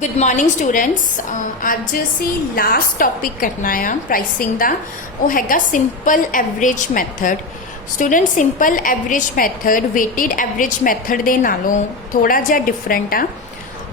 Good morning students. अज असी last topic करना है प्राइसिंग का। वो हैगा simple average method. Student simple average method weighted average method दे नालों थोड़ा जिहा डिफरेंट आ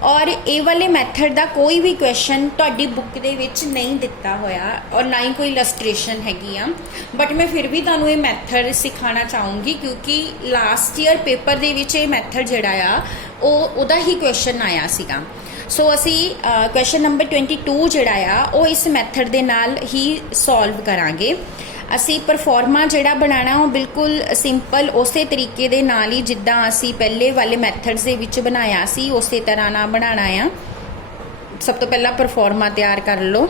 और ये वाले मैथड का कोई भी क्वेश्चन तुहाडी बुक दे विच नहीं दिता होया और ना ही कोई इलस्ट्रेशन हैगी आ। बट मैं फिर भी तुहानूं ये मैथड सिखाना चाहूँगी क्योंकि लास्ट ईयर पेपर दे विच ये मैथड जिहड़ा आ ओहदा ही क्वेश्चन आया सीगा। सो असी क्वेश्चन नंबर 22 जिहड़ा आ वो इस मैथड दे नाल ही सॉल्व करांगे। असी परफॉर्मा जिहड़ा बनाना वो बिल्कुल सिंपल उस तरीके दे नाल ही जिद्दां असी पहले वाले मैथड्स दे विच बनाया सी उस तरह ना बनाना आ। सब तो पहला परफॉर्मा तैयार कर लो।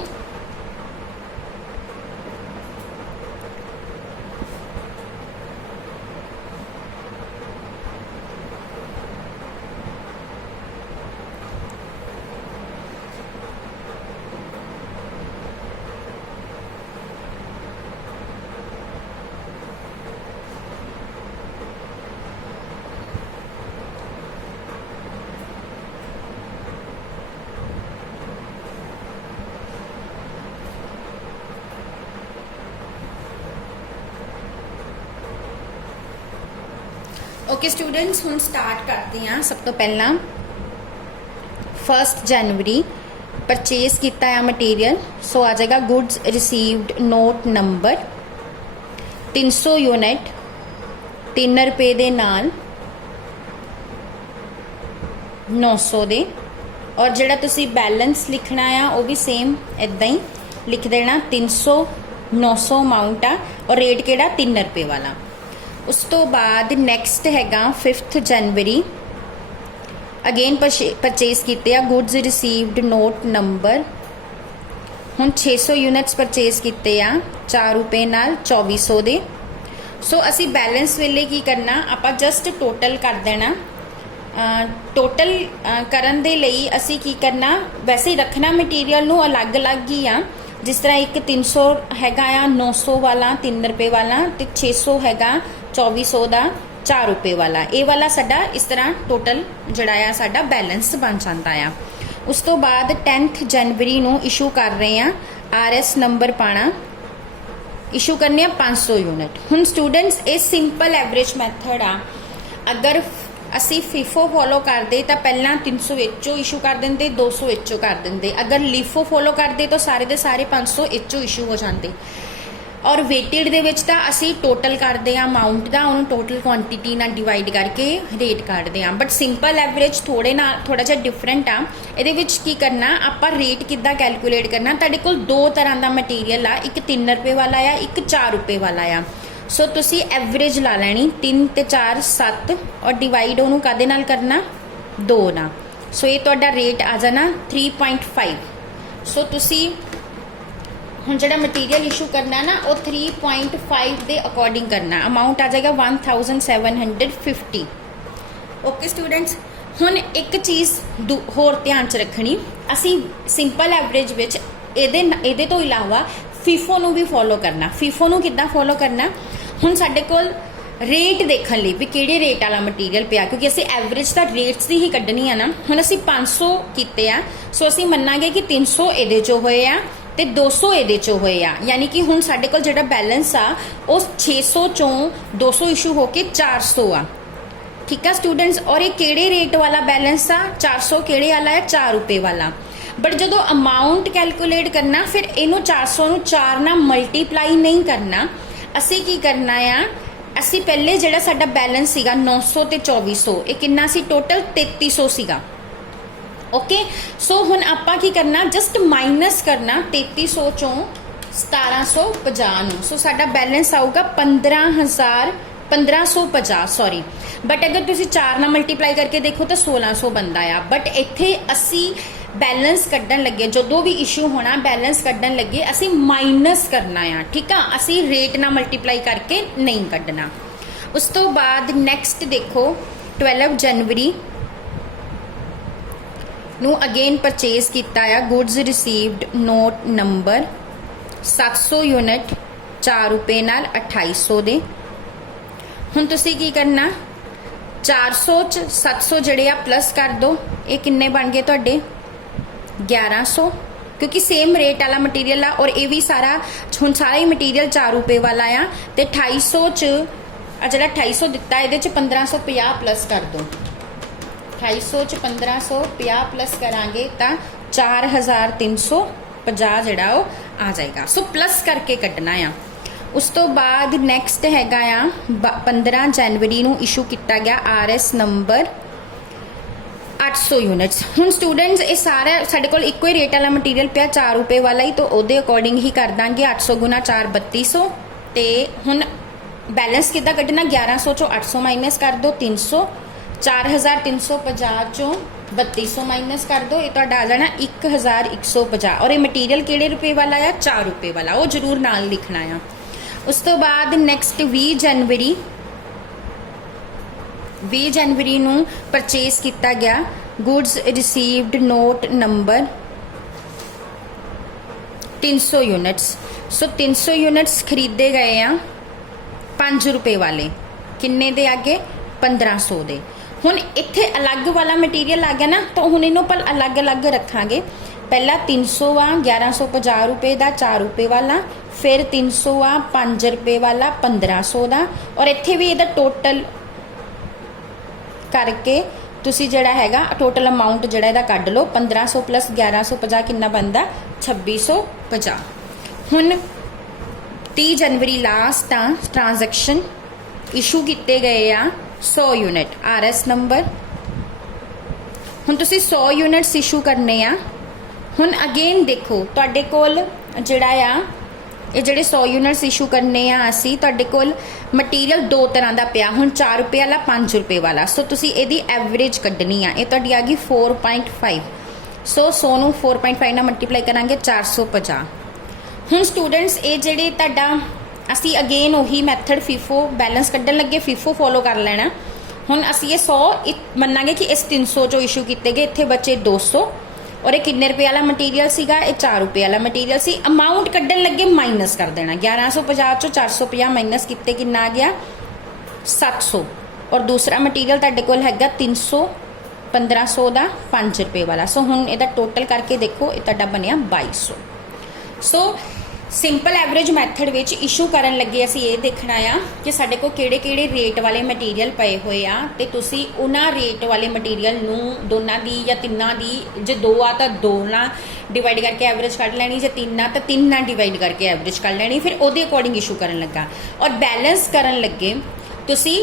ओके स्टूडेंट्स, हुण स्टार्ट करते हैं। सब तो पहला 1 जनवरी परचेज किया है मटीरियल। सो आ जाएगा goods received note number 300 unit 3 रुपए दे नाल 900 दे। और जिहड़ा तुसी बैलेंस लिखना आ वो भी सेम इदां ही लिख देना 300 900 अमाउंट आ और रेट किहड़ा 3 रुपए वाला। उस तो बाद नैक्सट हैगा 5 जनवरी अगेन परचेज किए गुड्स रिसीव्ड नोट नंबर हुण 600 यूनिट्स परचेज किए आ 4 रुपए नाल 2400 दे। सो असी बैलेंस वेले की करना आपां जस्ट टोटल कर देना। टोटल करन दे लई असी की करना वैसे ही रखना मटीरियल नूं अलग अलग ही आ। जिस तरह एक 300 हैगा आ 900 वाला 3 रुपए वाला ते 600 हैगा 2400 का 4 रुपए वाला। ये वाला साडा इस तरह टोटल जिहड़ा आ साडा बैलेंस बन जाता है। उस तो बाद 10 जनवरी नूं इशू कर रहे हैं RS नंबर पाना इशू करने 500 यूनिट। हुण स्टूडेंट्स ये सिंपल एवरेज मैथड आ। अगर असी FIFO फॉलो करते तो पहला 300 विचों इशू कर देंगे 200 विचों कर देंगे। अगर LIFO फॉलो करते तो सारे दे सारे 500 विचों इशू हो जाते। और वेटेड दे विच तां असी टोटल करते हैं अमाउंट का उन्होंने टोटल क्वांटिटी ना डिवाइड करके रेट काटते हैं। बट सिंपल एवरेज थोड़ा जिहा डिफरेंट आ। इहदे विच की करना आपां रेट किद्दां कैलकुलेट करना। तुहाडे कोल दो तरह का मटीरियल आ, एक 3 रुपए वाला आ एक 4 रुपए वाला आ। सो तुसी एवरेज ला लैनी 3 ते 4 7 और डिवाइड उन्होंने कादे नाल करना 2 ना। सो ये तुहाडा रेट आ जाना 3.5। सो तुसी हुण जिहड़ा मटीरियल इशू करना ना वो 3.5 के अकॉर्डिंग करना। अमाउंट आ जाएगा 1750। ओके स्टूडेंट्स, हुण एक चीज़ होर ध्यान च रखनी, असी सिंपल एवरेज विच इहदे तो इलावा FIFO नूं भी फॉलो करना। FIFO नूं किद्दां फॉलो करना, हुण साडे कोल रेट देखने लिए भी किहड़े रेट वाला मटीरियल पिया क्योंकि असी एवरेज तो रेट्स की ही कड्ढनी है ना। हुण असी 500 कीते आ। सो असी मन्नांगे कि 300 इहदे चों होए आ ते 200 इहदे चों होए आ। यानी कि हुण साडे कोल जिहड़ा बैलेंस आ वो 600 चों 200 इशू होके 400 आ। ठीक है स्टूडेंट्स, और ये किहड़े रेट वाला बैलेंस आ 400 किहड़े वाला है 4 रुपए वाला। बट जो अमाउंट कैलकुलेट करना फिर इनू 400 नूं 4 नाल मल्टीप्लाई नहीं करना। असी की करना आ, असी पहले जिहड़ा साडा बैलेंस सीगा 900 ते 2400 ये कितना सी टोटल 3300 सीगा। ओके, सो हुण आपां की करना जस्ट माइनस करना 3300 चों 1750 नूं। सो साडा बैलेंस आऊगा 1550 सॉरी। बट अगर तुसीं 4 नाल मल्टीप्लाई करके देखो तो 1600 बनता आ। बट इत्थे असी बैलेंस कड्ढन लगे जो भी इशू होना बैलेंस कड्ढन लगे असी माइनस करना आ। ठीक है, असी रेट ना मल्टीप्लाई करके नहीं कड्ढना। उस तो बाद नैक्सट देखो 12 जनवरी नू अगेन परचेज किया goods received note number 700 unit 4 रुपए नाल 2800 दे। हुण तुसी की करना 400 च 700 जड़े आ प्लस कर दो, ये किन्ने बन गए तुहाडे 1100 क्योंकि सेम रेट वाला मटीरियल आ और ये भी सारा हुण सारा ही मटीरियल 4 रुपए वाला आ ते 2800 च ਜਿਹੜਾ 2800 ਦਿੱਤਾ ਇਹਦੇ ਚ 1550 प्लस कर दो 2800 ਚ 1550 प्लस करांगे ਤਾਂ 4350 ਜਿਹੜਾ ਉਹ आ जाएगा। सो प्लस करके कटना आ। उस तो बाद नैक्सट हैगा आ 15 जनवरी ਨੂੰ इशू किया गया RS नंबर 800 यूनिट्स। हुण स्टूडेंट्स ये सारा साडे कोल इक्को ही रेट वाला मटीरियल पिया 4 रुपए वाला ही, तो ਉਹਦੇ अकॉर्डिंग ही कर देंगे 800 गुना 4 3200। ਤੇ ਹੁਣ बैलेंस कितना कटना 1100 चो 800 माइनस कर दो 300 4350 चो 3200 माइनस कर दो, ये तो आ जाना 1150। और ये मटीरियल किहड़े रुपए वाला आ 4 रुपए वाला, वो जरूर नाल लिखना आ। उस तो बाद नैक्सट 20 जनवरी नू परचेज किया गया goods received note number 300 units. So 300 units खरीदे गए आ 5 रुपए वाले, किन्ने दे आगे 1500 दे। हुण इत्थे अलग वाला मटीरियल आ गया ना, तो हुण इन्हूं पर अलग अलग रखांगे। पहला 300 आ 1150 रुपए का 4 रुपए वाला, फिर 300 आ 5 रुपए वाला 1500 का, और इत्थे भी इहदा टोटल करके तुसी जिहड़ा हैगा टोटल अमाउंट जिहड़ा इहदा कढ लो 1500 प्लस 1150 कितना बनदा 2650। हुण 30 जनवरी लास्ट ट्रांजैक्शन इशू किए गए आ 100 यूनिट RS नंबर। हुण तुसी 100 यूनिट्स इशू करने आ। हुण अगेन देखो तुहाडे कोल जिहड़ा आ ये जिहड़े 100 यूनिट्स इशू करने आ असी तुहाडे कोल मटीरियल दो तरह का पिया। हुण 4 रुपए वाला 5 रुपए वाला, सो तुसी इहदी एवरेज कड्ढनी आ। ये तुहाडी आ गई 4.5। सो 100 नूं 4.5 नाल मल्टीप्लाई करांगे 450। हुण स्टूडेंट्स ये जिहड़े तुहाडा असी अगेन उही मैथड FIFO बैलेंस कड्ढन लगे FIFO फॉलो कर लेना। हुण असी ये 100 मन्नांगे कि इस 300 चो इशू किए गए, इत्थे बचे 200, और ये किन्ने रुपए वाला मटीरियल सीगा ये 4 रुपए वाला मटीरियल सी। अमाउंट कड्ढन लगे माइनस कर देना 1150 चो 450 माइनस किते कितना आ गया 700, और दूसरा मटीरियल तुहाडे कोल हैगा 300 1500 का 5 रुपए वाला। सो हुण इहदा टोटल करके देखो ये तुहाडा बनिया 2200। सो सिंपल एवरेज मैथड विच इशू करन लगे असी ये देखना आ कि साडे को किहड़े किहड़े रेट वाले मटीरियल पए होए आ, ते तुसी उन्हां रेट वाले मटीरियल नूं दोनां दी या तिन्नां दी, जे 2 आ तां 2 नाल डिवाइड करके एवरेज कढ लैनी, जे 3 आ तां 3 नाल डिवाइड करके एवरेज कढ लैनी, फिर उहदे अकॉर्डिंग इशू करन लगा। और बैलेंस करन लगे तुसी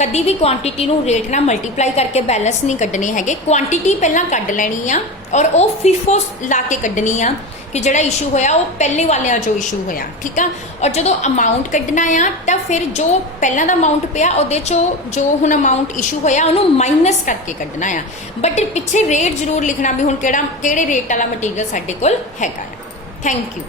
कदी भी क्वांटिटी नूं रेट नाल मल्टीप्लाई करके बैलेंस नहीं कड्ढने हैगे। क्वांटिटी पहलां कढ लैनी आ और वो FIFO ला के कड्ढनी आ कि जिहड़ा इशू होया वो पहले वाले जो इशू होया, ठीक है। और जो अमाउंट कड्ढना आ तो फिर जो पहला दा अमाउंट पिया उहदे चो जो हुण अमाउंट इशू होया उहनूं माइनस करके कड्ढना आ, बट पिछे रेट जरूर लिखना भी हुण किहड़े रेट वाला मटीरियल साडे कोल हैगा। Thank you.